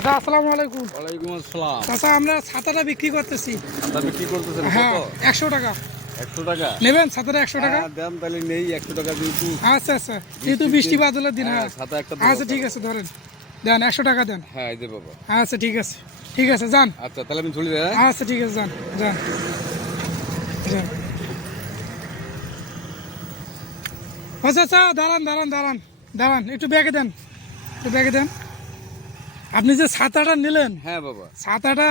চাচা আসসালামু আলাইকুম। ওয়ালাইকুম আসসালাম। চাচা আমরা ছাতাটা বিক্রি করতেছি। ছাতা বিক্রি করতেছেন হ্যাঁ, কত? 100 টাকা 100 টাকা নেবেন। ছাতাটা 100 টাকা। দাম তাহলে নেই 100 টাকা দিয়েছি। আচ্ছা আচ্ছা, যেহেতু বৃষ্টি বাদলের দিন। হ্যাঁ ছাতা একটা আচ্ছা ঠিক আছে, ধরেন দেন 100 টাকা দেন। হ্যাঁ এই যে বাবা। আচ্ছা ঠিক আছে, ঠিক আছে যান। আচ্ছা তাহলে আমি চলে যাই। আচ্ছা ঠিক আছে, যান যান যান। আচ্ছা আচ্ছা, দাঁড়ান দাঁড়ান দাঁড়ান দাঁড়ান, একটু ব্যাগে দেন, একটু ব্যাগে দেন। আপনি যে ছাতাটা নিলেন, হ্যাঁ বাবা। ছাতাটা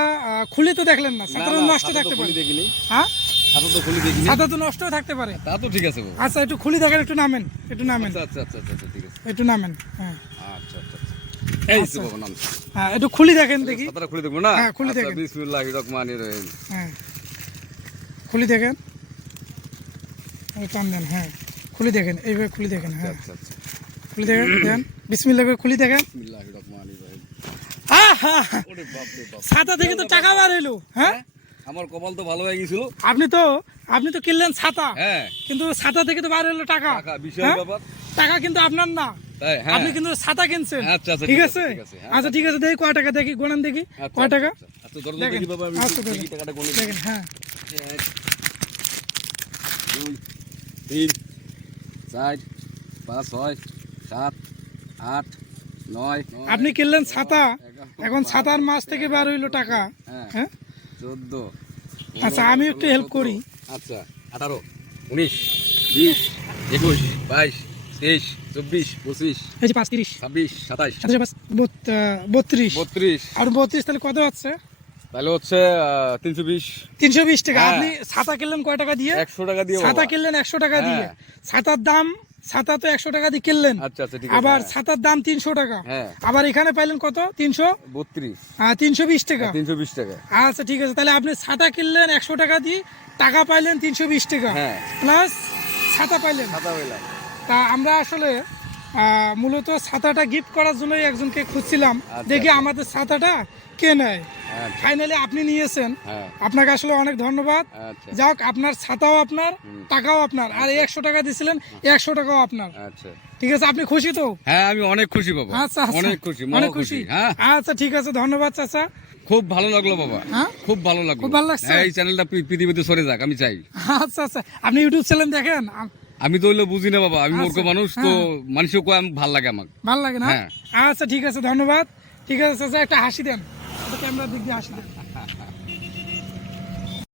খুলে তো দেখলেন না, ছাতাটা নষ্ট থাকতে পারে। দেখিনি। হ্যাঁ ছাতা তো খুলে দেখিনি। ছাতা তো নষ্ট থাকতে পারে। তা তো ঠিক আছে বাবা। আচ্ছা একটু খুলে দেখেন, একটু নামেন, একটু নামেন। আচ্ছা আচ্ছা আচ্ছা ঠিক আছে। একটু নামেন। হ্যাঁ আচ্ছা আচ্ছা এই যে বাবা নাম। হ্যাঁ একটু খুলে দেখেন দেখি। ছাতাটা খুলে দেখব না? হ্যাঁ, খুলে আচ্ছা, দেখেন। বিসমিল্লাহির রহমানির রহিম। হ্যাঁ খুলে দেখেন, টান দেন। হ্যাঁ খুলে দেখেন, এইভাবে খুলে দেখেন। হ্যাঁ আচ্ছা আচ্ছা খুলে দেখেন, দেন বিসমিল্লাহ করে খুলে দেখেন। বিসমিল্লাহির রহমানির রহিম। আহা! ওরে বাপ রে বাপ। ছাতা থেকে তো টাকা বার হইলো। হ্যাঁ আমার কপাল তো ভালো হয়ে গিয়েছিল। আপনি তো কিনলেন ছাতা, হ্যাঁ কিন্তু ছাতা থেকে তো বার হলো টাকা। টাকা বিশাল হ্যাঁ? ব্যাপার। টাকা কিন্তু আপনার না, তাই হ্যাঁ। আপনি কিন্তু ছাতা কিনছেন। আচ্ছা, আচ্ছা, ঠিক আছে হ্যাঁ। আচ্ছা ঠিক আছে, দেখি কয় টাকা, দেখি গোনান দেখি আচ্ছা, কয় টাকা। আচ্ছা, আচ্ছা ধরো দেখেন। দেখি বাবা আমি আচ্ছা, দেখি দেখেন। টাকাটা গুনে দেখেন। হ্যাঁ 1 2 3 4 5 6 7 8 9 আপনি কিনলেন ছাতা, এখন ছাতার মাছ থেকে বার হইলো টাকা। হ্যাঁ 14 আচ্ছা আমি একটু হেল্প করি। আচ্ছা 18 19 20 21 22 23 24 25 এই যে 5 30 26 27 32 32 আর 32 তাহলে কত হচ্ছে? তাহলে হচ্ছে 320 320 টাকা। হ্যাঁ। আপনি ছাতা কিনলেন কয় টাকা দিয়ে? 100 টাকা দিয়ে ছাতা বাবা। কিনলেন 100 টাকা দিয়ে। হ্যাঁ। ছাতার দাম, ছাতা তো 100 টাকা দিয়ে কিনলেন। আচ্ছা আচ্ছা ঠিক আছে। আবার হ্যাঁ। ছাতার দাম 300 টাকা। হ্যাঁ। আবার এখানে পাইলেন কত? 32 320 টাকা। 320 টাকা। আচ্ছা ঠিক আছে, তাহলে আপনি ছাতা কিনলেন 100 টাকা দিয়ে, টাকা পাইলেন 320 টাকা, হ্যাঁ। প্লাস ছাতা পাইলেন। খাতা হইলাম। তা আমরা আসলে মূলত ছাতাটা গিফট করার জন্যই একজনকে খুঁজছিলাম, আচ্ছা, দেখি আচ্ছা। আমাদের ছাতাটা কে নেয়। আচ্ছা। ফাইনালি আপনি নিয়েছেন, হ্যাঁ। আপনাকে আসলে অনেক ধন্যবাদ। আচ্ছা যাক, আপনার ছাতাও আপনার, টাকাও আপনার, আর 100 টাকা দিছিলেন, 100 টাকাও আপনার। আচ্ছা ঠিক আছে, আপনি খুশি তো? হ্যাঁ আমি অনেক খুশি বাবা। আচ্ছা আচ্ছা, অনেক খুশি, অনেক মহা খুশি। খুশি। হ্যাঁ আচ্ছা ঠিক আছে, ধন্যবাদ চাচা। খুব ভালো লাগলো বাবা। হ্যাঁ? খুব ভালো লাগলো। খুব ভালো লাগছে? হ্যাঁ, এই চ্যানেলটা পৃথিবীতে সরে যাক আমি চাই। আচ্ছা আচ্ছা, আপনি ইউটিউব চ্যানেল দেখেন? আমি তো হইলো বুঝি না বাবা, আমি আচ্ছা, মূর্খ মানুষ তো। মানুষও কয় ভাল লাগে আমাকে। ভালো লাগে না? হ্যাঁ। আচ্ছা ঠিক আছে, ধন্যবাদ। ঠিক আছে চাচা, একটা হাসি দেন, ক্যামেরার দিক দিয়ে হাসি দেন।